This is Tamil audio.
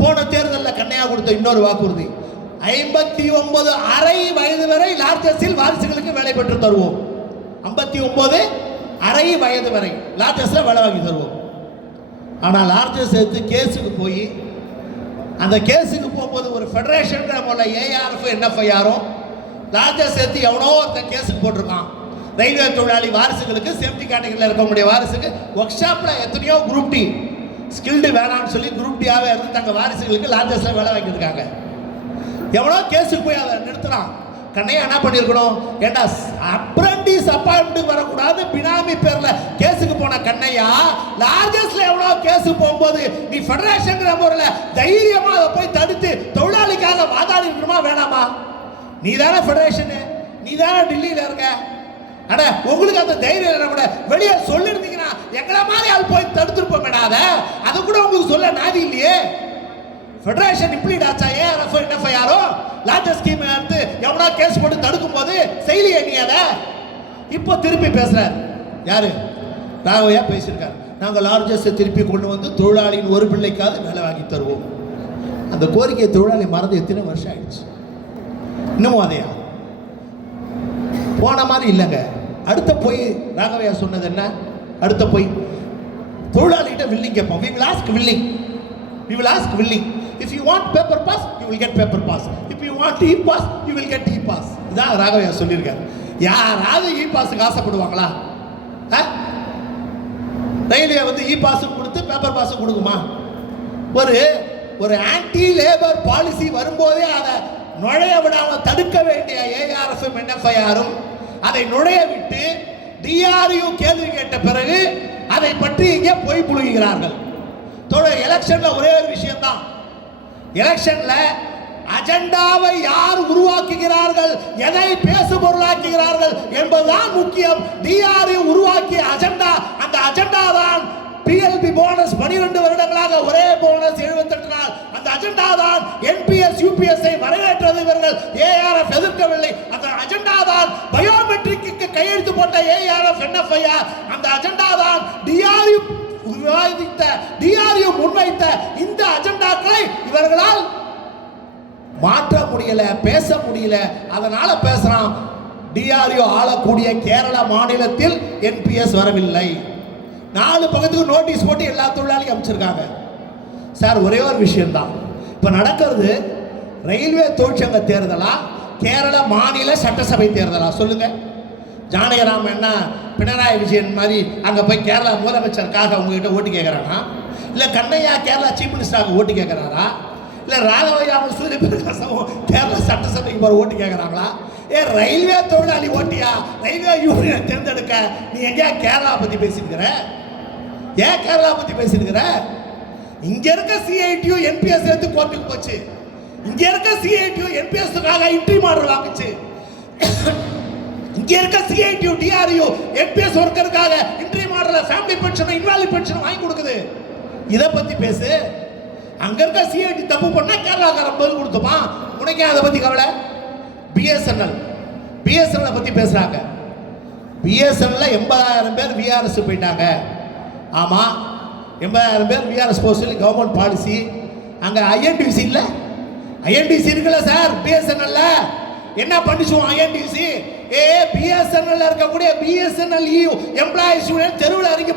போன தேர்தலில் கண்ணையா கொடுத்த இன்னொரு வாக்குறுதி 59 அரை வயது வரை லார்ஜஸ்டில் வாரிசுகளுக்கு வேலை பெற்று தருவோம். 59 அரை வயது வரை லார்ஜஸ்ட்ல வேலை வாங்கி தருவோம். ஆனால் லார்ஜஸ்ட் எடுத்து கேஸுக்கு போய் அந்த கேஸுக்கு போகும்போது ஒரு ஃபெடரேஷன் ஏஆர்எஃப் என்எஃப்ஐஆரும் லார்ஜஸ்ட் எடுத்து எவனோ ஒருத்தன் கேஸுக்கு போட்டிருக்கான். ரயில்வே தொழிலாளி வாரிசுகளுக்கு சேஃப்டி கேட்டகரியில் இருக்கக்கூடிய வாரிசுக்கு ஒர்க் ஷாப்பில் எத்தனையோ குரூப் டி ஸ்கில்டு வேணாம்னு சொல்லி குரூப் டியாகவே இருந்து தங்கள் வாரிசுகளுக்கு லார்ஜஸ்ட்ல வேலை வாங்கியிருக்காங்க. எவ்வளோ கேஸுக்கு போய் அதை நிறுத்துறான். கண்ணையா என்ன பண்ணியிருக்கணும்? ஏண்டா அப்ரண்டிஸ் அப்பாயின்மெண்ட் வரக்கூடாது பினாமி பேரில் கேஸுக்கு போன கண்ணையா லார்ஜஸ்ட்ல எவ்வளோ கேஸுக்கு போகும்போது நீ ஃபெடரேஷன் முறையில் தைரியமாக அதை போய் தடுத்து தொழிலாளிக்காக வாதாடி இருக்கணுமா வேணாமா? நீ தானே ஃபெடரேஷனு, நீ தானே டெல்லியில் இருக்க. அட உங்களுக்கு அந்த தைரியம் கூட வெளியே சொல்லிருந்தீங்கன்னா எங்களை மாதிரி ஆள் போய் தடுத்துருப்போம். அதை கூட உங்களுக்கு சொல்ல நாதி இல்லையே. ஃபெடரேஷன் இம்ப்ளீட் ஆச்சா ஏஆர்எஃப் என்எஃப்ஐஆரோ லார்ஜஸ்ட் ஸ்கீம் எடுத்து எவனா கேஸ் போட்டு தடுக்கும் போது செய்யலையே நீ அதை. இப்போ திருப்பி பேசுறாரு யாரு? ராகவையா பேசியிருக்காரு. நாங்கள் லார்ஜஸ்ட் திருப்பி கொண்டு வந்து தொழிலாளியின் ஒரு பிள்ளைக்காவது வேலை வாங்கி தருவோம். அந்த கோரிக்கையை தொழிலாளி மறந்து எத்தனை வருஷம் ஆயிடுச்சு. இன்னமும் அதையா போன மாதிரி இல்லைங்க. அடுத்த போய் ராகவையா சொன்னது என்ன? அடுத்த போய் தொழிலாளிகிட்ட வில்லிங் கேட்போம். We will ask willing. We will ask willing. If you want paper pass, you will get paper pass. If you want e-pass, you will get e-pass. இதான் ராகவையா சொல்லியிருக்காரு. யாராவது e-பாஸுக்கு ஆசைப்படுவாங்களா? ரயில்வே வந்து e-பாஸும் கொடுத்து பேப்பர் பாஸும் கொடுக்குமா? ஒரு ஆன்டி லேபர் பாலிசி வரும்போதே அதை நுழைய விடாமல் தடுக்க வேண்டிய ஏஆர்எஃப் என்எஃப்ஐஆரும் அதை நுழைய விட்டு டிஆர்யூ கேள்வி கேட்ட பிறகு அதை பற்றி இங்கே பொய் புழுகிறார்கள். எலெக்ஷன்ல ஒரே ஒரு விஷயம் தான். எலெக்ஷன்ல அஜெண்டாவை யார் உருவாக்குகிறார்கள், எதை பேசு பொருளாக்குகிறார்கள் என்பதுதான் முக்கியம். டிஆர்யூ உருவாக்கிய அஜெண்டா, அந்த அஜெண்டா தான் பிஎல்பி போனஸ். 12 வருடங்களாக ஒரே போனஸ் 78 நாள். அந்த அஜெண்டா தான் என்பிஎஸ் யூபிஎஸ்ஐ வரவேற்றது. இவர்கள் ஏஆர்எஃப் எதிர்க்கவில்லை. அந்த அஜெண்டா தான் பயோமெட்ரிக்கு கையெழுத்து போட்ட ஏஆர்எஃப் என்எஃப்ஐஆர். அந்த அஜெண்டா தான் டிஆர்யூ விவாதித்த டிஆர்யூ முன்வைத்த இந்த அஜெண்டாக்களை இவர்களால் மாற்ற முடியல, பேச முடியல. அதனால பேசுறான். டிஆர்யூ ஆளக்கூடிய கேரள மாநிலத்தில் என்பிஎஸ் வரவில்லை. 4 பக்கத்துக்கு நோட்டீஸ் போட்டு எல்லா தொழிலாளியும் அமைச்சிருக்காங்க. சார் ஒரே ஒரு விஷயம்தான் இப்போ நடக்கிறது. ரயில்வே தொழிற்சங்க தேர்தலா கேரள மாநில சட்டசபை தேர்தலா சொல்லுங்க. ஜானகிராம் என்ன பினராயி விஜயன் மாதிரி அங்கே போய் கேரளா முதலமைச்சருக்காக உங்ககிட்ட ஓட்டு கேட்குறானா? இல்லை கண்ணையா கேரளா சீஃப் மினிஸ்டராக ஓட்டு கேட்குறாரா? இல்லை ராகவையா சூரியபிரகாசம் கேரளா சட்டசபைக்கு போகிற ஓட்டு கேட்குறாங்களா? ரயில்வே தொழிலாளி ஓட்டியா ரயில்வே யூனியனை தேர்ந்தெடுக்க நீ எங்கேயா கேரளா பற்றி பேசியிருக்கிற? ஏன் கேரளா பற்றி பேசியிருக்கிற? இங்க இருக்க சிஐடியு என்பிஎஸ் எடுத்து கோர்ட்டுக்கு போச்சு. இங்க இருக்க சிஐடியு என்பிஎஸ்க்காக இன்ட்ரி மாடல் வாங்குச்சு. இங்க இருக்க சிஐடியு டிஆர்யூ என்பிஎஸ் ஒர்க்கருக்காக இன்ட்ரி model family pension invalid pension வாங்கி கொடுக்குது. இதை பத்தி பேசு. அங்க இருக்க சிஐடி தப்பு பண்ணா கேரளாக்காரன் பதில் கொடுத்துமா? உனக்கே அதை பத்தி கவலை? பிஎஸ்என்எல் பத்தி பேசுறாங்க. பிஎஸ்என்எல்ல 80,000 பேர் விஆர்எஸ் போயிட்டாங்க. ஆமா 80,000 பேர் விஆர்எஸ் போக சொல்லி கவர்மெண்ட் பாலிசி. அங்கே ஐஎன்டிசி இல்லை, ஐஎன்டிசி இருக்குல்ல சார். பிஎஸ்என்எல்ல என்ன பண்ணிச்சுவோம்? ஐஎன்டிசி பிஎஸ்என்எல்ல இருக்கக்கூடிய பிஎஸ்என்எல் எம்ப்ளாயிஸ் தெருவில் இறங்கி